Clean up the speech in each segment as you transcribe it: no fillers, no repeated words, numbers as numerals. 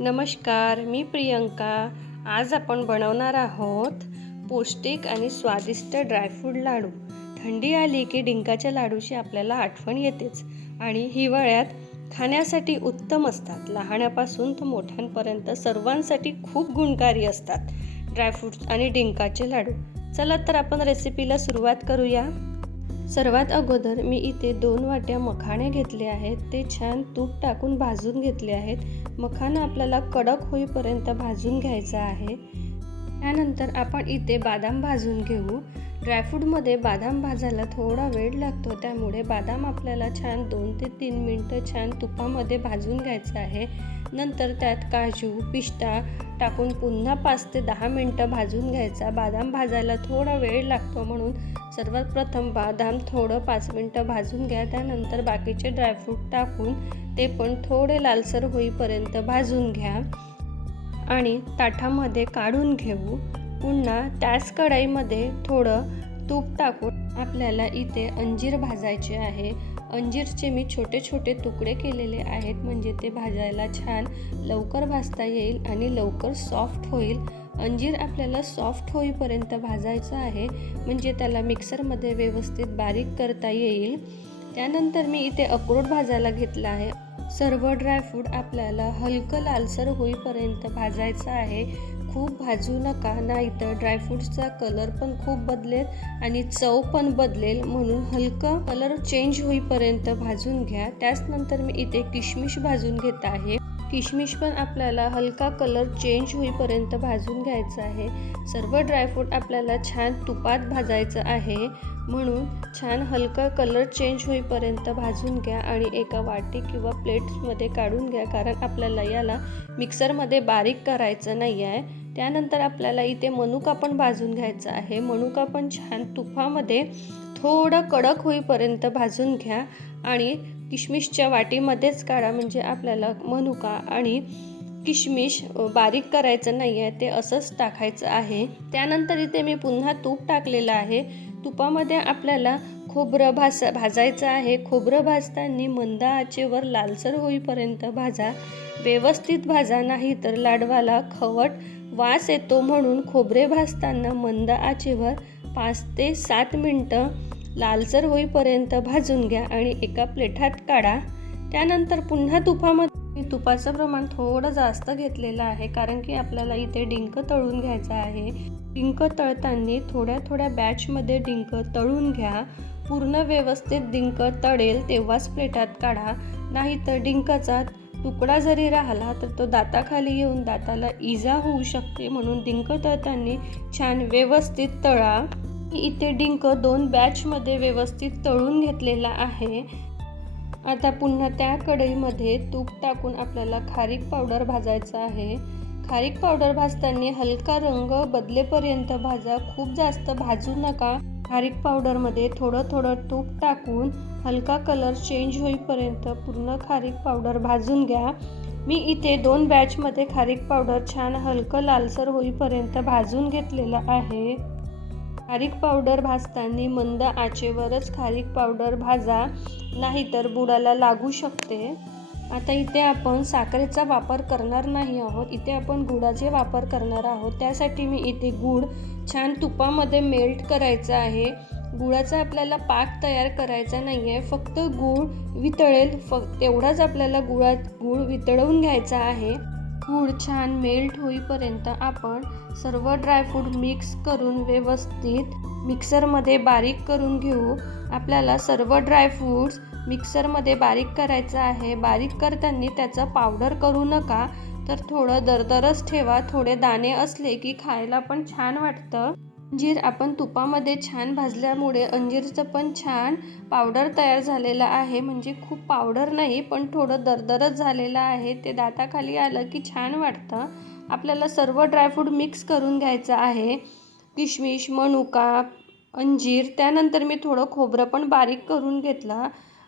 नमस्कार, मी प्रियंका. आज आपण बनवणार आहोत पौष्टिक आणि स्वादिष्ट ड्रायफ्रूट लाडू. थंडी आली की डिंकाच्या लाडूची आपल्याला आठवण येतेच आणि हिवाळ्यात खाण्यासाठी उत्तम असतात. लहानापासून तर मोठ्यांपर्यंत सर्वांसाठी खूप गुणकारी असतात ड्रायफ्रूट्स आणि डिंकाचे लाडू. चला तर आपण रेसिपीला सुरुवात करूया. सर्वात अगोदर मी इथे 2 वाट्या मखाणे घेतले आहेत. ते छान तूप टाकून भाजून घेतले आहेत. मखाना आपल्याला कडक होईपर्यंत भाजून घ्यायचा आहे. त्यानंतर आपण इथे बदाम भाजून घेऊ. ड्रायफ्रूटमध्ये बदाम भाजायला थोडा वेळ लागतो, त्यामुळे बदाम आपल्याला छान 2 ते 3 मिनटं छान तुपामध्ये भाजून घ्यायचं आहे. नंतर त्यात काजू, पिस्ता टाकून पुन्हा 5 ते 10 मिनटं भाजून घ्यायचा. बदाम भाजायला थोडा वेळ लागतो, म्हणून सर्वात प्रथम बदाम थोडं 5 मिनटं भाजून घ्या. त्यानंतर बाकीचे ड्रायफ्रूट टाकून ते पण थोडे लालसर होईपर्यंत भाजून घ्या आणि ताटामध्ये काढून घेऊ. पुन्हा त्याच कढईमध्ये थोडं तूप टाकून आपल्याला इथे अंजीर भाजायचे आहे. अंजीरचे मी छोटे छोटे तुकडे केलेले आहेत, म्हणजे ते भाजायला छान लवकर भाजता येईल आणि लवकर सॉफ्ट होईल. अंजीर आपल्याला सॉफ्ट होईपर्यंत भाजायचं आहे, म्हणजे त्याला मिक्सरमध्ये व्यवस्थित बारीक करता येईल. त्यानंतर मी इथे अक्रोड भाजायला घेतला आहे. सर्व ड्रायफ्रूट आपल्याला हलकं लालसर होईपर्यंत भाजायचं आहे. खूप भाजू नका, नाहीतर ड्रायफ्रूटचा कलर पण खूप बदलेल आणि चव पण बदलेल, म्हणून हलकं कलर चेंज होईपर्यंत भाजून घ्या. त्याचनंतर मी इथे किशमिश भाजून घेत आहे. किशमिश पण आपल्याला हलका कलर चेंज होईपर्यंत भाजून घ्यायचं आहे. सर्व ड्रायफ्रूट आपल्याला छान तुपात भाजायचं आहे, म्हणून छान हलका कलर चेंज होईपर्यंत भाजून घ्या आणि एका वाटी किंवा प्लेट्समध्ये काढून घ्या, कारण आपल्याला याला मिक्सरमध्ये बारीक करायचं नाही आहे. त्यानंतर आपल्याला इथे मनुका पण भाजून घ्यायचा आहे. मनुका पण छान तुपामध्ये थोडं कडक होईपर्यंत भाजून घ्या आणि किशमिशच्या वाटीमध्येच काढा, म्हणजे आपल्याला मनुका आणि किशमिश बारीक करायचं नाही आहे, ते असंच टाकायचं आहे. त्यानंतर इथे मी पुन्हा तूप टाकलेलं आहे. तुपामध्ये आपल्याला खोबरं भाजायचं आहे. खोबरं भाजताना मंद आचेवर लालसर होईपर्यंत भाजा. व्यवस्थित भाजा, नाही तर लाडवाला खवट वास येतो, म्हणून खोबरे भाजताना मंद आचेवर 5 ते 7 मिनटं लालसर होईपर्यंत भाजून घ्या आणि एका प्लेटात काढा. त्यानंतर पुन्हा तुपाचं प्रमाण थोडं जास्त घेतलेलं आहे, कारण की आपल्याला इथे डिंक तळून घ्यायचं आहे. डिंक तळताना थोड्या थोड्या बॅचमध्ये डिंक तळून घ्या. पूर्ण व्यवस्थित डिंक तळेल तेव्हाच प्लेटात काढा, नाहीतर डिंकाचा तुकडा जरी राहिला तर तो दाताखाली येऊन दाताला इजा होऊ शकते, म्हणून डिंक तळताना छान व्यवस्थित तळा. इथे डिंक 2 बॅचमध्ये व्यवस्थित तळून घेतलेला आहे. आता पुन्हा त्या कढईमध्ये तूप टाकून आपल्याला खारीक पावडर भाजायचं आहे. खारीक पावडर भाजताना हलका रंग बदलेपर्यंत भाजा, खूप जास्त भाजू नका. खारीक पावडरमध्ये थोडं थोडं तूप टाकून हलका कलर चेंज होईपर्यंत पूर्ण खारीक पावडर भाजून घ्या. मी इथे 2 बॅचमध्ये खारीक पावडर छान हलकं लालसर होईपर्यंत भाजून घेतलेलं आहे. खारीक पावडर भाजताना मंद आचेवरच खारीक पावडर भाजा, नाहीतर बुडाला लागू शकते. आता इथे आपण साखरेचा वापर करणार नाही आहोत, इथे आपण गुळाचे वापर करणार आहोत. त्यासाठी मी इथे गूळ छान तुपामध्ये मेल्ट करायचा आहे. गुळाचा आपल्याला पाक तयार करायचा नाही आहे, फक्त गूळ वितळेल तेवढाच आपल्याला गूळ वितळवून घ्यायचा आहे. गूळ छान मेल्ट होईपर्यंत आपण सर्व ड्रायफ्रूट मिक्स करून व्यवस्थित मिक्सरमध्ये बारीक करून घेऊ. आपल्याला सर्व ड्रायफ्रूट्स मिक्सरमध्ये बारीक करायचं आहे. बारीक करताना त्याचं पावडर करू नका, तर थोडं दरदरच ठेवा. थोडे दाणे असले की खायला पण छान वाटतं. अंजीर आपण तुपामध्ये छान भाजल्यामुळे अंजीरचं पण छान पावडर तयार झालेलं आहे, म्हणजे खूप पावडर नाही, पण थोडं दरदरच झालेलं आहे. ते दाताखाली आलं की छान वाटतं. आपल्याला सर्व ड्रायफ्रूट मिक्स करून घ्यायचं आहे. किशमिश, मनुका, अंजीर, त्यानंतर मी थोडं खोबरं पण बारीक करून घेतलं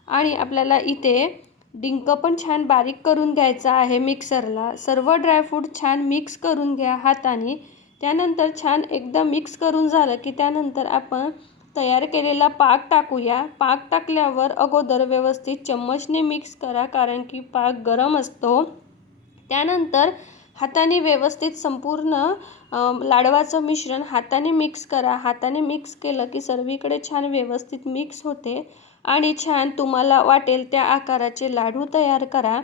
आणि आपल्याला इथे डिंक पण छान बारीक करून घ्यायचा आहे मिक्सरला. सर्व ड्रायफ्रूट छान मिक्स करून घ्या हाताने. त्यानंतर छान एकदा मिक्स करून झालं की त्यानंतर आपण तयार केलेला पाक टाकूया. पाक टाकल्यावर अगोदर व्यवस्थित चम्मचने मिक्स करा, कारण की पाक गरम असतो. त्यानंतर हाताने व्यवस्थित संपूर्ण लाडवाचं मिश्रण हाताने मिक्स करा. हाताने मिक्स केलं की सर्वीकडे छान व्यवस्थित मिक्स होते आणि छान तुम्हाला वाटेल त्या आकाराचे लाडू तयार करा.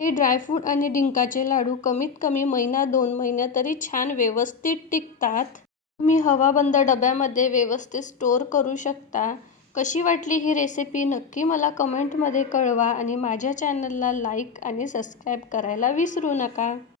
हे ड्रायफ्रूट आणि डिंकाचे लाडू कमीत कमी महिना 2 महिने तरी छान व्यवस्थित टिकतात. तुम्ही हवाबंद डब्यामध्ये व्यवस्थित स्टोअर करू शकता. कशी वाटली ही रेसिपी नक्की मला कमेंटमध्ये कळवा आणि माझ्या चॅनलला लाईक आणि सबस्क्राईब करायला विसरू नका.